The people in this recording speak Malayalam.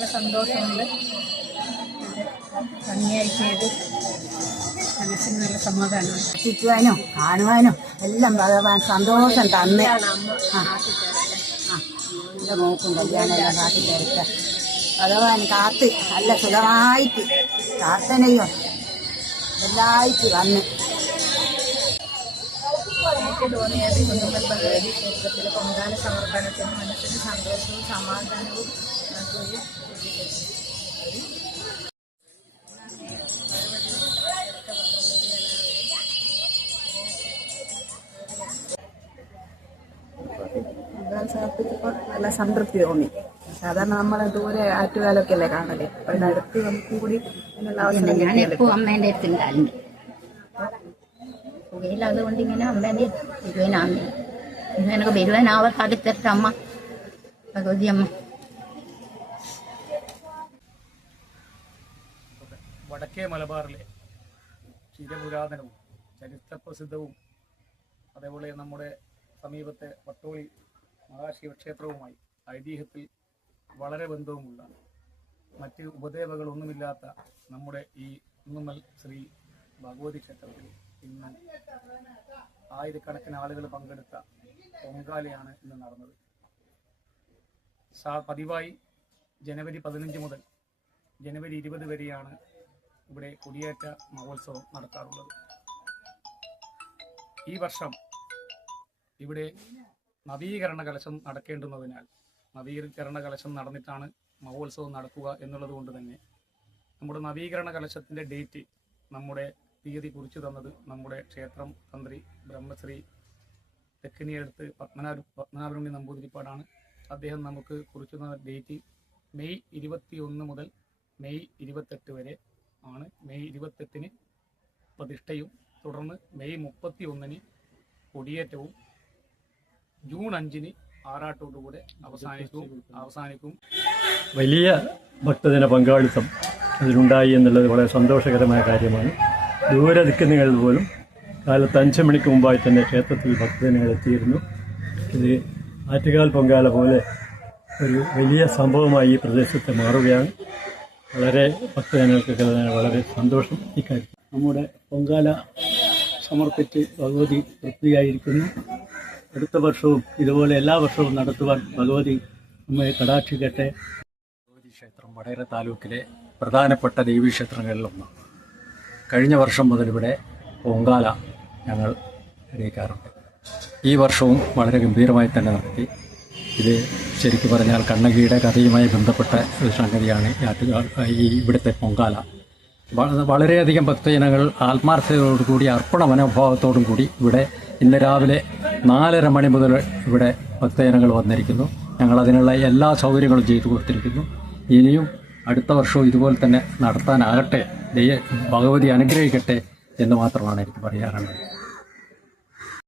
വളരെ സന്തോഷമുണ്ട്. ഭംഗിയായി ചെയ്ത് മനസ്സിന് നല്ല സമാധാനമാണ്. എത്തിക്കുവാനും കാണുവാനും എല്ലാം ഭഗവാൻ സന്തോഷം തന്നെ. എൻ്റെ മോക്കും കല്യാണം എല്ലാം കാട്ടി തരട്ടെ. ഭഗവാൻ കാത്ത് നല്ല സുഖമായിട്ട് പ്രാർത്ഥനയോ എല്ലായിട്ട് വന്ന്. എനിക്ക് തോന്നിയത് കുന്നുമ്മൽ ഭഗവതി ക്ഷേത്രത്തിലെ പൊങ്കാല സമർപ്പണത്തിന് മനസ്സിന് സന്തോഷവും സമാധാനവും നൽകുകയും പൊങ്കാല സമർപ്പിച്ചപ്പോൾ നല്ല സംതൃപ്തി തോന്നി. സാധാരണ നമ്മൾ ദൂരെ ആറ്റുകാലൊക്കെ അല്ലേ കാണല്, അപ്പൊ ഇതിനടുത്ത് നമുക്ക് കൂടി അതിനുള്ള അവസരം. ഞാനിപ്പോൾ അമ്മേൻ്റെ അടുത്തുണ്ടായിരുന്നു പുകയില്ല, അതുകൊണ്ട് ഇങ്ങനെ അമ്മേൻ്റെ ബിരുവനാണ്. എനിക്ക് ബിരുവനാവാതെ തരട്ടെ അമ്മ, ഭഗവതി അമ്മ. വടക്കേ മലബാറിലെ ചിരപുരാതനവും ചരിത്രപ്രസിദ്ധവും അതേപോലെ നമ്മുടെ സമീപത്തെ വട്ടോളി മഹാശിവക്ഷേത്രവുമായി ഐതിഹ്യത്തിൽ വളരെ ബന്ധവുമുള്ള മറ്റ് ഉപദേവകളൊന്നുമില്ലാത്ത നമ്മുടെ ഈ കുന്നുമ്മൽ ശ്രീ ഭഗവതി ക്ഷേത്രത്തിൽ ഇന്ന് ആയിരക്കണക്കിന് ആളുകൾ പങ്കെടുത്ത പൊങ്കാലയാണ് ഇന്ന് നടന്നത്. പതിവായി ജനുവരി 15 മുതൽ ജനുവരി 20 വരെയാണ് ഇവിടെ കൊടിയേറ്റ മഹോത്സവം നടത്താറുള്ളത്. ഈ വർഷം ഇവിടെ നവീകരണ കലശം നടക്കേണ്ടുന്നതിനാൽ നവീകരണ കലശം നടന്നിട്ടാണ് മഹോത്സവം നടക്കുക എന്നുള്ളത് കൊണ്ട് തന്നെ നമ്മുടെ നവീകരണ കലശത്തിൻ്റെ ഡേറ്റ് നമ്മുടെ തീയതി കുറിച്ചു തന്നത് നമ്മുടെ ക്ഷേത്രം തന്ത്രി ബ്രഹ്മശ്രീ തെക്കിനിയടുത്ത് പത്മനാഭനുണ്ണി നമ്പൂതിരിപ്പാടാണ്. അദ്ദേഹം നമുക്ക് കുറിച്ചു തന്ന ഡേറ്റ് മെയ് 21 മുതൽ മെയ് 28 വരെ ആണ്. മെയ് 28 പ്രതിഷ്ഠയും തുടർന്ന് മെയ് 31 കൊടിയേറ്റവും ജൂൺ 5 ആറാട്ടോടുകൂടെ അവസാനിക്കും. വലിയ ഭക്തജന പങ്കാളിത്തം അതിലുണ്ടായി എന്നുള്ളത് വളരെ സന്തോഷകരമായ കാര്യമാണ്. ദൂരെ നിൽക്കുന്നവർ പോലും കാലത്ത് 5 മണിക്ക് മുമ്പായി തന്നെ ക്ഷേത്രത്തിൽ ഭക്തജനങ്ങൾ എത്തിയിരുന്നു. ഇത് ആറ്റുകാൽ പൊങ്കാല പോലെ ഒരു വലിയ സംഭവമായി ഈ പ്രദേശത്ത് മാറുകയാണ്. വളരെ ഭക്തജനങ്ങൾക്കൊക്കെ വളരെ സന്തോഷം ഇക്കാര്യം. നമ്മുടെ പൊങ്കാല സമർപ്പിച്ച് ഭഗവതി തൃപ്തിയായിരിക്കുന്നു. അടുത്ത വർഷവും ഇതുപോലെ എല്ലാ വർഷവും നടത്തുവാൻ ഭഗവതി നമ്മെ കടാക്ഷിക്കട്ടെ. ഭഗവതി ക്ഷേത്രം വടകര താലൂക്കിലെ പ്രധാനപ്പെട്ട ദേവീക്ഷേത്രങ്ങളിലൊന്നാണ്. കഴിഞ്ഞ വർഷം മുതൽ ഇവിടെ പൊങ്കാല ഞങ്ങൾ അറിയിക്കാറുണ്ട്. ഈ വർഷവും വളരെ ഗംഭീരമായി തന്നെ നടത്തി. ഇത് ശരിക്കും പറഞ്ഞാൽ കണ്ണകിയുടെ കഥയുമായി ബന്ധപ്പെട്ട ഒരു സംഗതിയാണ് ഈ ഇവിടുത്തെ പൊങ്കാല. വളരെയധികം ഭക്തജനങ്ങൾ ആത്മാർത്ഥതയോടുകൂടി അർപ്പണ മനോഭാവത്തോടും കൂടി ഇവിടെ ഇന്ന് രാവിലെ 4:30 മണി മുതൽ ഇവിടെ ഭക്തജനങ്ങൾ വന്നിരിക്കുന്നു. ഞങ്ങൾ അതിനുള്ള എല്ലാ സൗകര്യങ്ങളും ചെയ്തു കൊടുത്തിരിക്കുന്നു. ഇനിയും അടുത്ത വർഷവും ഇതുപോലെ തന്നെ നടത്താനാകട്ടെ, ഭഗവതി അനുഗ്രഹിക്കട്ടെ എന്ന് മാത്രമാണ് എനിക്ക് പറയാറുള്ളത്.